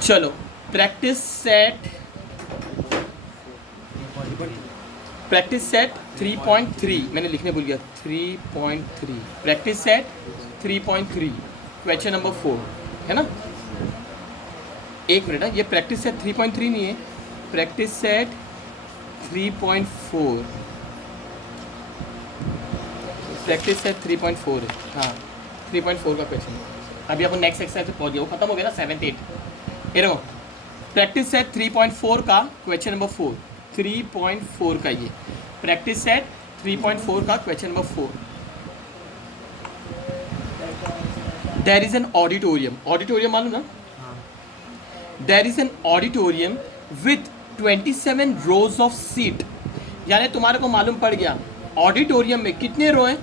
चलो practice set 3.3 मैंने लिखने भूल गया 3.3 प्रैक्टिस सेट 3.3 क्वेश्चन नंबर 4 है ना। एक मिनट है, ये प्रैक्टिस सेट 3.3 नहीं है, प्रैक्टिस सेट 3.4 प्रैक्टिस सेट 3.4 है। हाँ 3.4 का क्वेश्चन है। अभी अपन नेक्स्ट एक्सरसाइज पे पहुंच गए, वो खत्म हो गया ना 7th 8। ये रहो प्रैक्टिस सेट 3.4 का क्वेश्चन नंबर 4 3.4 का ये प्रैक्टिस सेट 3.4 का question number 4। There is an auditorium, auditorium मालूम ना। There is an auditorium with 27 rows of seat, यानी तुम्हारे को मालूम पड़ गया ऑडिटोरियम में कितने रो हैं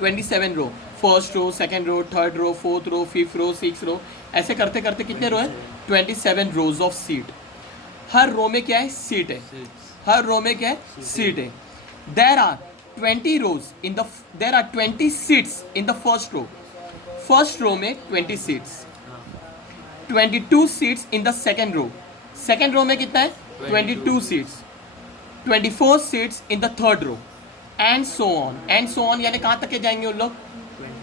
27 row. First row, second row, third row, fourth row, fifth row, six row, ऐसे करते करते कितने रो हैं 27 रोज ऑफ सीट। हर रो में क्या है सीट है, हर रो में क्या है सीट है। There are 20 rows in the, there are 20 seats in the first row, first row में 20 seats, 22 seats in the second row, second row में कितना है 22 seats, 24 seats in the third row and so on, and so on यानी कहाँ तक के जाएंगे उन लोग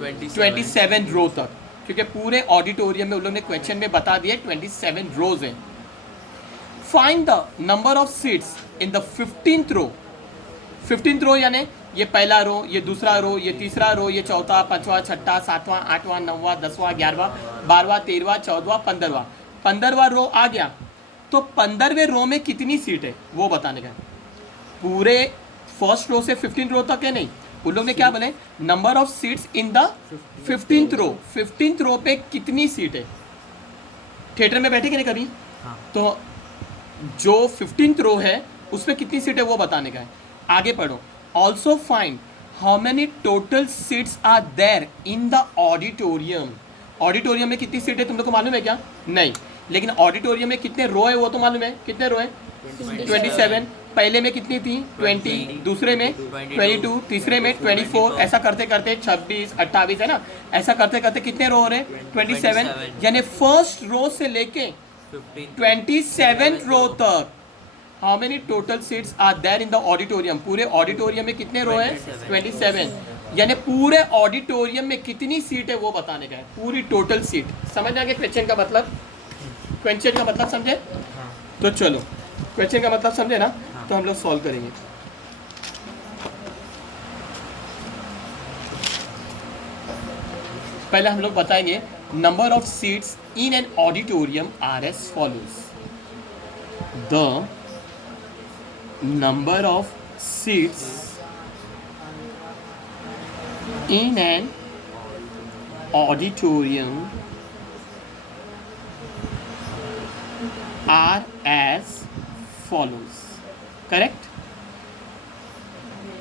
27 रो तक, क्योंकि पूरे ऑडिटोरियम में उन लोग ने क्वेश्चन में बता दिया 27 रोज हैं। Find the number of seats in the 15th row, 15th row यानी ये पहला रो, ये दूसरा रो, ये तीसरा रो, ये चौथा, पांचवा, छठा, सातवां, आठवां, नौवां, 10वां, 11वां, 12वां, 13वां, 14वां, 15वां, 15वां रो आ गया तो 15वें रो में कितनी सीट है वो बताने का। पूरे फर्स्ट रो से 15th रो तक है नहीं, उन लोग ने क्या बोले number of seats in the 15th row, 15th row पे कितनी सीट है। थिएटर में बैठे कि नहीं कभी, तो जो 15th रो है उस पर कितनी सीट है वो बताने का है। आगे पढ़ो, also find how many total seats are there in the auditorium. Auditorium में कितनी सीट है तुम लोग को मालूम है क्या, नहीं, लेकिन ऑडिटोरियम में कितने रो है वो तो मालूम है। कितने रो है 27, पहले में कितनी थी 20, दूसरे में 22, तीसरे में 24, ऐसा करते करते 26, 28 है ना, ऐसा करते करते कितने रो हो रहे 27, यानी फर्स्ट रो से लेके 27 रो तक। How many total seats are there in the auditorium, पूरे ऑडिटोरियम में कितने रो है 27, यानी पूरे ऑडिटोरियम में कितनी सीट है वो बताने का है, पूरी टोटल सीट। समझ आ गया क्वेश्चन का मतलब, क्वेश्चन का मतलब समझे। तो चलो क्वेश्चन का मतलब समझे ना, तो हम लोग सॉल्व करेंगे। पहले हम लोग बताएंगे number of seats in an auditorium are as follows. The number of seats in an auditorium are as follows. Correct.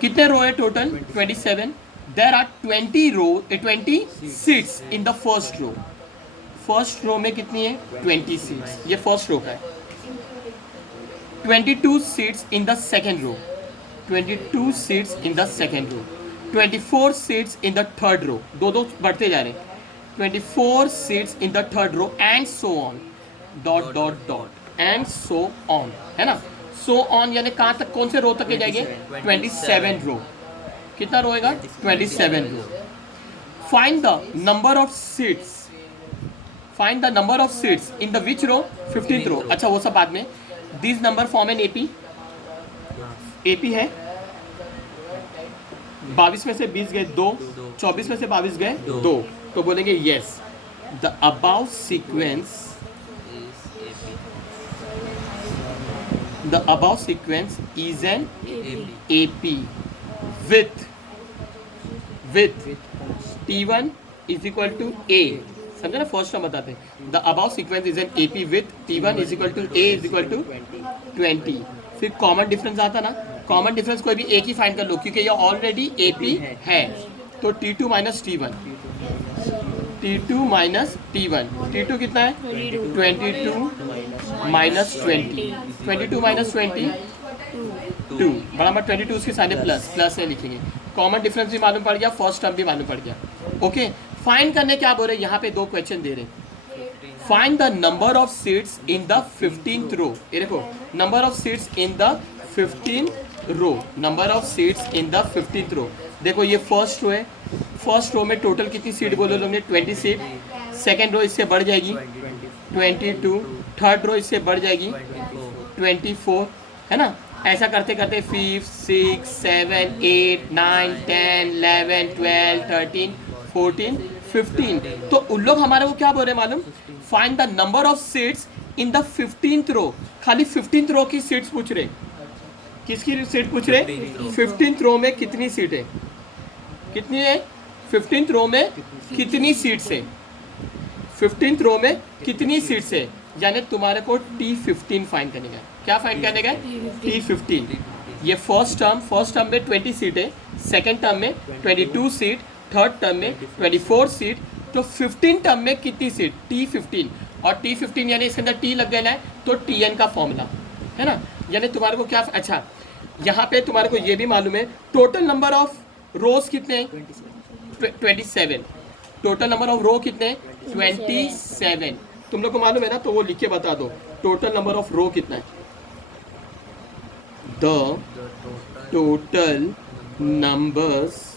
कितने रो है total 27, there are 20 seats in the first row, first row में कितनी है 20 seats, ये first row का है। 22 seats in the second row, 22 seats in the second row, 24 seats in the third row, दो दो बढ़ते जा रहे हैं, 24 seats in the third row and so on, dot dot dot and so on, है ना। सो ऑन यानी कहाँ तक, कौन से रो तक के जाएंगे 27 रो। कितना रो होगा 27 row. Find the number of seats, find the number of seats in the which row 15th row. अच्छा वो सब बाद में। This number form an AP, AP है 22 में से 20 गए 2, 24 में से 22 गए 2, तो बोलेंगे yes the above sequence, the above sequence is an AP with T1 is equal to A। समझे ना, फर्स्ट हम बताते हैं the above sequence is an AP with T1 is equal to A is equal to 20। फिर common difference आता ना, common difference कोई भी एक ही फाइंड कर लो क्योंकि ये ऑलरेडी AP है, तो T2 minus T1, T2 minus T1, T2 कितना है 22 माइनस 20, 22 माइनस 22 बराबर 22, उसके सामने प्लस, प्लस है लिखेंगे। कॉमन डिफरेंस भी मालूम पड़ गया, फर्स्ट टर्म भी मालूम पड़ गया। ओके, फाइंड करने क्या बोल रहे हैं, यहाँ पे दो क्वेश्चन दे रहे हैं। Find the number of seats in the 15th row. ये देखो, number of seats in the 15th row, number of seats in the 15th row. देखो ये फर्स्ट रो है, फर्स्ट रो में टोटल कितनी सीट बोले लोग ने, 20 सीट। सेकेंड रो इससे बढ़ जाएगी 22, थर्ड रो इससे बढ़ जाएगी 24, है ना। ऐसा करते करते 5, 6, 7, 8, 9, 10, 11, 12, 13, 14, 15। तो उन लोग हमारे को क्या बोल रहे हैं मालूम, find the number of seats in the 15th row. खाली 15th रो की सीट्स पूछ रहे। किसकी सीट पूछ रहे, 15th रो में कितनी सीट है, कितनी है 15th रो में कितनी सीट्स है, 15th रो में कितनी सीट्स है, यानी तुम्हारे को T15 फाइंड करने का। क्या फाइंड करने का, T15। ये फर्स्ट टर्म में 20 सीट है, सेकेंड टर्म में 22 सीट, थर्ड टर्म में 24 सीट, तो 15 टर्म में कितनी सीट, T15। और T15 यानी इसके अंदर T लग गया है तो Tn का फॉर्मूला है ना। यानी तुम्हारे को क्या, अच्छा यहाँ पे तुम्हारे को ये भी मालूम है टोटल नंबर ऑफ रोज कितने, 27। टोटल नंबर ऑफ रो कितने, 27। तुम लोग को मालूम है ना, तो वो लिख के बता दो टोटल नंबर ऑफ रो कितना है। The total numbers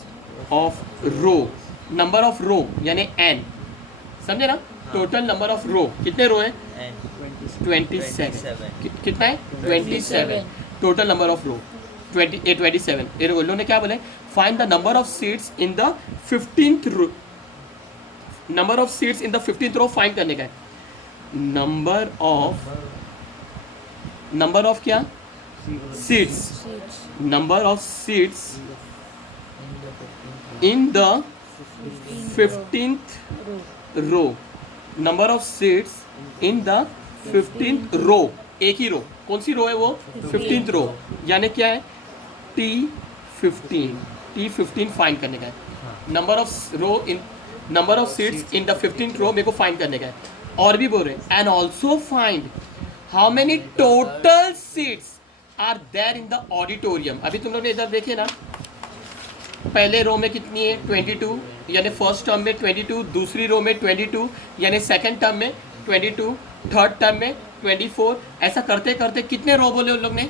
of row, number of row यानी n, समझे ना। टोटल नंबर ऑफ रो, कितने रो है, 27। कितना है, 27। Total number of row 27। ये लोगों ने क्या बोले, find the number of seats in the 15th row, number of seats in the 15th row फाइंड करने का है। नंबर ऑफ क्या, seats, number of seats in the 15th row, number of seats in the 15th row, एक ही रो, कौन सी रो है वो, 15th रो, यानी क्या है T15 फाइंड करने का है। Number of row in, number of seats in the 15th row मेरे को फाइंड करने का है। और भी बोल रहे हैं and also find how many total seats are there in the auditorium. अभी तुम लोग ने इधर देखे ना, पहले रो में कितनी है 22, यानी फर्स्ट टर्म में 22, दूसरी रो में 22 यानी सेकंड टर्म में 22, थर्ड टर्म में 24। ऐसा करते करते कितने रो बोले उन लोग ने,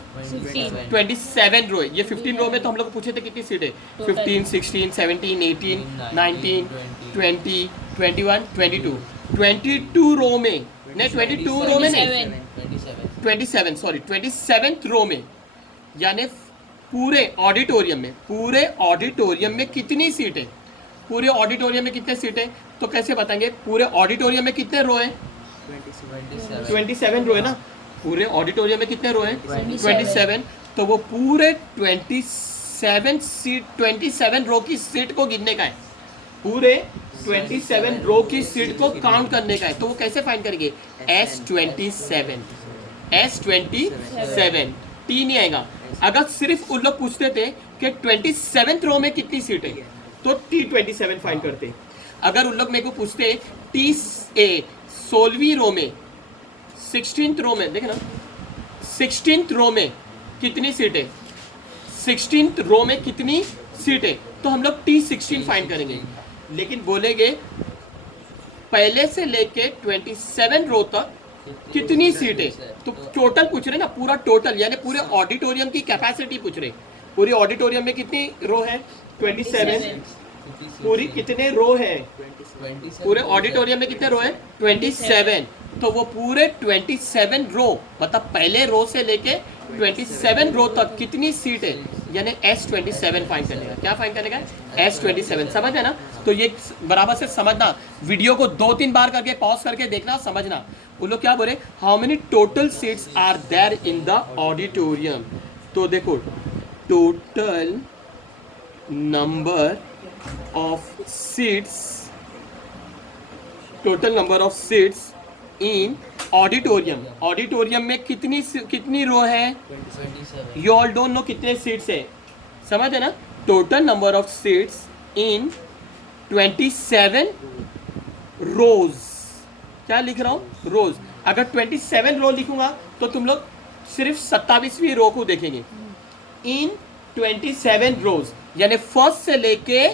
27 रो है। ये 15 रो में तो हम लोग पूछे थे कितनी सीट है, 15, 16, 17, 18, 19, 20, 21, 22। 22 रो में नहीं, 22 रो में नहीं, 27 सॉरी, 27th रो में, यानी पूरे ऑडिटोरियम में कितनी सीट है, पूरे ऑडिटोरियम में कितने सीट है, तो कैसे बताएंगे, पूरे ऑडिटोरियम में कितने रो है, 27 रो है ना। पूरे ऑडिटोरियम में कितने रो है, 27। तो वो पूरे 27 रो की सीट को गिनने का है, पूरे 27 रो की सीट को काउंट करने का है। तो वो कैसे फाइंड करेंगे, S27 T नहीं आएगा। अगर सिर्फ उन लोग पूछते थे कि 27th रो में कितनी सीट है तो T27 फाइंड करते। अगर उन लोग मेरे को पूछते 16वीं रो में, 16th रो में, देखे ना 16th रो में कितनी सीट है, 16th रो में कितनी सीट है, तो हम लोग T16 फाइंड करेंगे। लेकिन बोलेंगे पहले से लेके 27 रो तक कितनी सीट है, तो टोटल पूछ रहे ना, पूरा टोटल यानी पूरे ऑडिटोरियम की कैपेसिटी पूछ रहे। पूरी ऑडिटोरियम में कितनी रो है, 27। पूरी कितने रो है, पूरे ऑडिटोरियम में कितने रो है, 27। तो वो पूरे 27 रो, मतलब पहले रो से लेके 27 रो तक कितनी सीट है, यानी S27 फाइंड करने का। क्या फाइंड करने का, S27। समझ है ना। तो ये बराबर से समझना, वीडियो को 2-3 बार करके पॉज करके देखना, समझना। वो लोग क्या बोले, how many total seats are there in the auditorium. तो देखो total number of seats, total number of seats in auditorium, auditorium में कितनी रो है, यू ऑल डोंट नो कितने सीट्स है, समझ है ना। Total number of seats in 27 rows, क्या लिख रहा हूँ, रोज। अगर 27 रो लिखूंगा तो तुम लोग सिर्फ 27वीं रो को देखेंगे। इन 27 रोज यानी फर्स्ट से लेके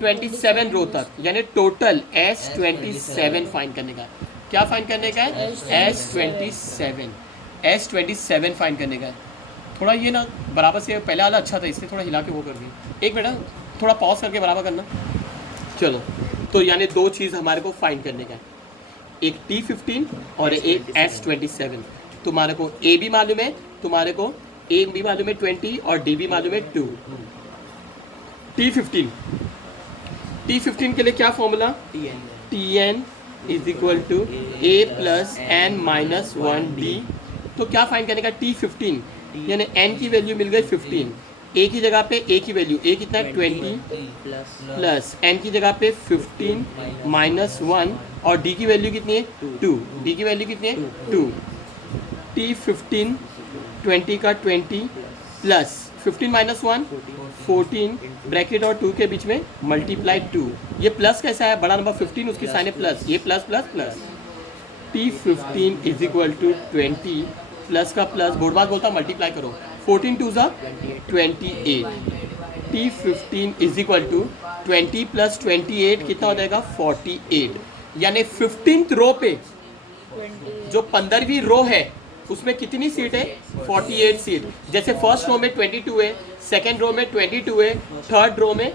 27 रो तक, यानी टोटल S27 फाइंड करने का। क्या फाइंड करने का है? S27 S27 फाइंड करने का है। थोड़ा ये ना बराबर से पहले वाला अच्छा था, इसलिए थोड़ा हिला के वो कर दी। एक मिनट थोड़ा पॉज करके बराबर करना। चलो, तो यानी दो चीज़ हमारे को फाइंड करने का है, एक T15 और एक S27। तुम्हारे को A भी मालूम है, तुम्हारे को A भी मालूम है 20 और D भी मालूम है 2। T15 के लिए क्या formula? Tn is equal to A plus n minus 1D। तो क्या फाइंड करने का? T15 यानी n की वैल्यू मिल गई 15, A की जगह पे A की वैल्यू A कितना है 20 प्लस n की जगह पे 15 माइनस 1 और D की वैल्यू कितनी है 2। D की वैल्यू कितनी है 2। T15 20 का 20 प्लस 15 माइनस 1 14 ब्रैकेट और 2 के बीच में मल्टीप्लाई 2। ये प्लस कैसा है? बड़ा नंबर 15 उसकी साइन है प्लस, ये plus plus plus. T15 is equal to 20 plus का प्लस बोर्डबाज बोलता मल्टीप्लाई करो, 14 टू ज़ा 28। T15 is equal to 20 plus 28 कितना हो जाएगा? 48। यानी 15th रो पे जो 15वीं रो है उसमें कितनी सीट है? 48 सीट। जैसे फर्स्ट रो में 22 है, सेकेंड रो में 22 है, थर्ड रो में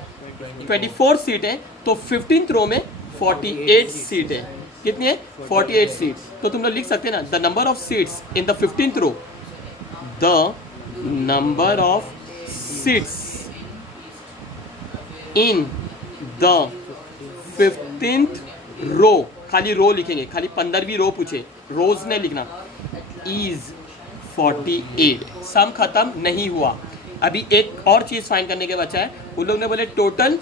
24 सीट है, तो 15th रो में 48 सीट है। कितनी है? 48 सीट। तो तुम लोग लिख सकते हैं ना, the number of seats in the 15th row, the number of seats in the 15th row, खाली रो लिखेंगे, खाली 15वीं रो पूछे, रोज ने लिखना, इज 48। सम खत्म नहीं हुआ। अभी एक और चीज फाइंड करने के बचा है। उन लोग ने बोले total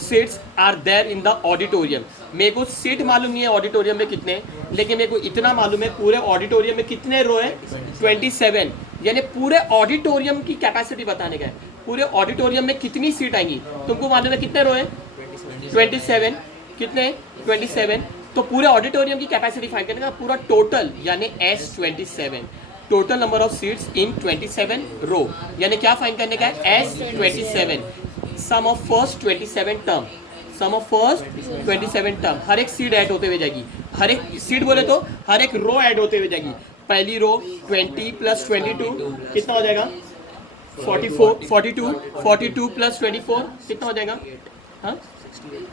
seats are there in the auditorium. मेरे को सीट मालूम नहीं है ऑडिटोरियम में कितने, लेकिन मेरे को इतना मालूम है पूरे ऑडिटोरियम में कितने रो है? 27। यानी पूरे ऑडिटोरियम की कैपेसिटी बताने का है, पूरे ऑडिटोरियम में कितनी सीट आएंगी। तुमको मालूम है कितने रो है? 27। कितने? 27। तो पूरे ऑडिटोरियम की कैपेसिटी फाइंड करने का, पूरा टोटल यानी S27, total number of seats in 27 row. यानी क्या फाइंड करने का है? S27, sum of first 27 term, sum of first 27 term. हर एक सीट ऐड होते हुए जाएगी, हर एक सीट बोले तो हर एक रो ऐड होते हुए जाएगी। पहली रो 20 प्लस 22 कितना हो जाएगा? 44, 42, 42 प्लस 24 कितना हो जाएगा? हाँ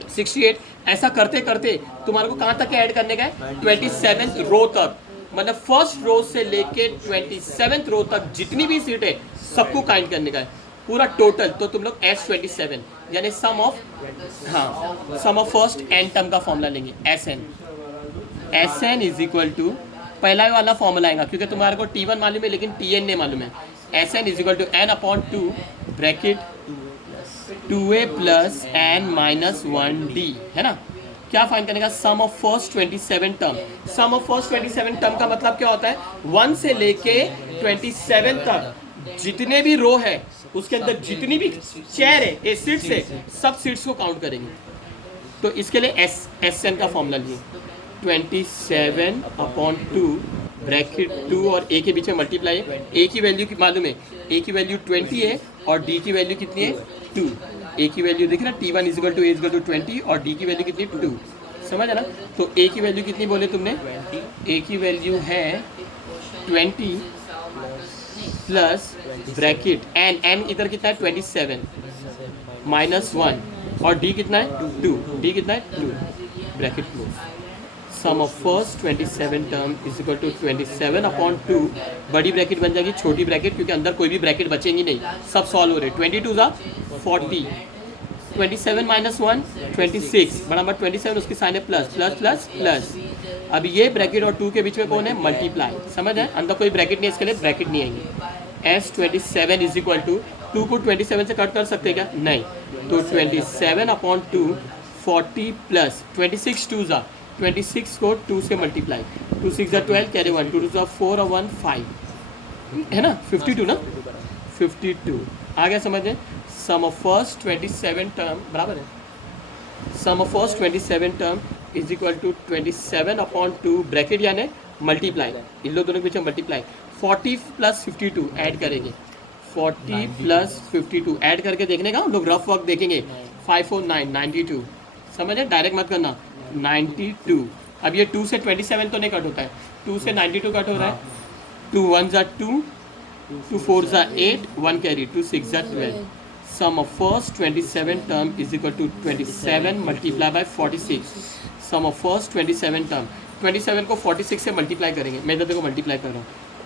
68। ऐसा करते करते तुम्हारे को कहाँ तक ऐड करने का है? 27th रो तक। मतलब फर्स्ट रो से लेके 27th रो तक जितनी भी सीट है सबको काउंट करने का है, पूरा टोटल। तो तुम लोग S27 यानी सम ऑफ, हाँ सम ऑफ फर्स्ट एन टर्म का फॉर्मूला लेंगे, SN इज इक्वल टू, पहला वाला फॉर्मूला आएगा क्योंकि तुम्हारे को T1 मालूम है लेकिन TN नहीं मालूम है। SN is equal to n/2 bracket 2a plus n minus 1d, है ना। क्या फाइंड करने का? Sum of first 27 term. Sum of first 27 term का मतलब क्या होता है? 1 से लेके 27 तक जितने भी रो है उसके अंदर जितनी भी चेयर है, ए सीट्स है, सब सीट्स को काउंट करेंगे। तो इसके लिए SN का फॉर्मूला लिए 27/2 ब्रैकेट 2 और A के बीच में मल्टीप्लाई है। A की वैल्यू की मालूम है, A की वैल्यू 20 है और D की वैल्यू कितनी है? 2। A की वैल्यू देख ना, T1 is equal to A is equal to 20 और D की वैल्यू कितनी? 2। समझ है ना। तो A की वैल्यू कितनी बोले तुमने? A की वैल्यू है 20 प्लस ब्रैकेट n इधर कितना है? 27 माइनस 1 और D कितना है? 2। D कितना है? 2 bracket close. Sum of first 27 term is equal to 27/2, बड़ी ब्रैकेट बन जाएगी छोटी ब्रैकेट क्योंकि अंदर कोई भी ब्रैकेट बचेंगी नहीं, सब सॉल्व हो रहे। 22 ज़ा 40, 27 माइनस 1 26, बड़ा नंबर 27 उसकी साइन है प्लस प्लस प्लस प्लस। अब ये ब्रैकेट और 2 के बीच में कौन है? मल्टीप्लाई। समझ है, अंदर कोई ब्रैकेट नहीं है, इसके लिए ब्रैकेट नहीं आएंगी। S27 इज इक्वल टू 2 को 27 से कट कर सकते हैं क्या? नहीं। तो 27/2 40 प्लस 26 2 ज़ा 26 को 2 से मल्टीप्लाई, 2 6 12 कैरी 1, 2 2 4 और 1 5, है ना। 52 ना, 52 आ गया समझ में। सम ऑफ फर्स्ट 27 टर्म बराबर है, sum of first 27 term is equal to 27/2 bracket यानी मल्टीप्लाई, इन लोग दोनों के बीच में मल्टीप्लाई। 40 प्लस 52 ऐड करेंगे, 40 प्लस 52 ऐड करके देखने का, हम लोग रफ वर्क देखेंगे। 5 4 9 92, समझ है, डायरेक्ट मत करना। 92 अब ये 2 से 27 तो नहीं कट होता है, 2 से 92 कट हो रहा है, 2 1 ज़ा 2, 2 4 ज़ा 8, 1 कैरी, 2 6 ज़ा 12. Sum of first 27 term is equal to 27 multiplied by 46. Sum of first 27 term, 27 को 46 से मल्टीप्लाई करेंगे, मैं इधर देखो मल्टीप्लाई कर रहा हूँ,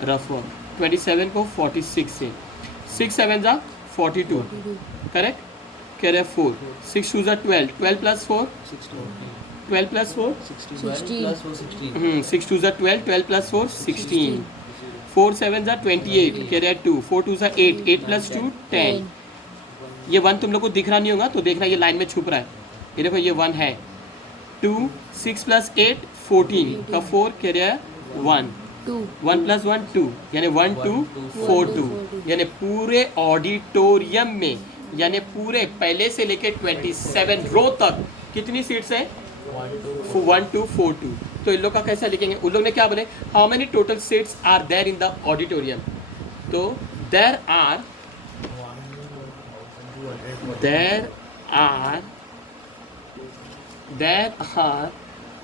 रफ वर्क. 27 को 46 से, 6 7 ज़ा 42, करेक्ट, कह रहे 4, 6 2 ज़ा 12, 12 प्लस 4, 12 प्लस 4, 6 2 ज़ा 12, 12 प्लस 4 16, 4 7 ज़ा 28, कह रहे 2, 4 2 ज़ा 8, 8 प्लस 2 10. ये 1 तुम लोग को दिख रहा नहीं होगा तो देखना ये लाइन में छुप रहा है, ये देखो ये 1 है. 2 6 प्लस 8 14 का 4 कह रहा है 1, 1 प्लस 1 2, यानी 1 2 4 2, यानी पूरे ऑडिटोरियम में, यानी पूरे पहले से लेके 27 रो तक कितनी सीट्स हैं? 1 2 4 2. तो इन लोग का कैसा लिखेंगे? उन लोग ने क्या बोले, how many total seats are there in the auditorium? तो there are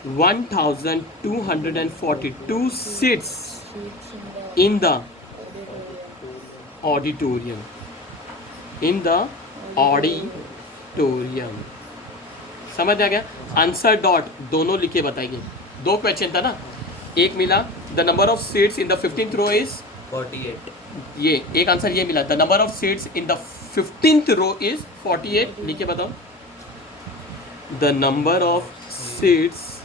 1242 seats in the auditorium. समझ आ गया? आंसर डॉट दोनों लिखे बताइए. 2 क्वेश्चन था ना, एक मिला the number of seats in the 15th row is 48. ये एक आंसर ये मिला, the number of seats in the 15th row is 48. लिखे बताओ. The number of seats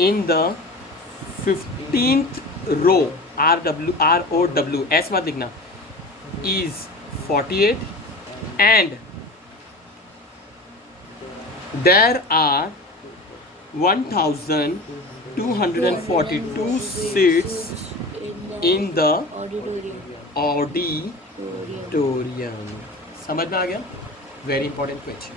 in the 15th row, ROW, S मत लिखना, is 48 and there are 1242 seats in the auditorium. समझ में आ गया? Very important question.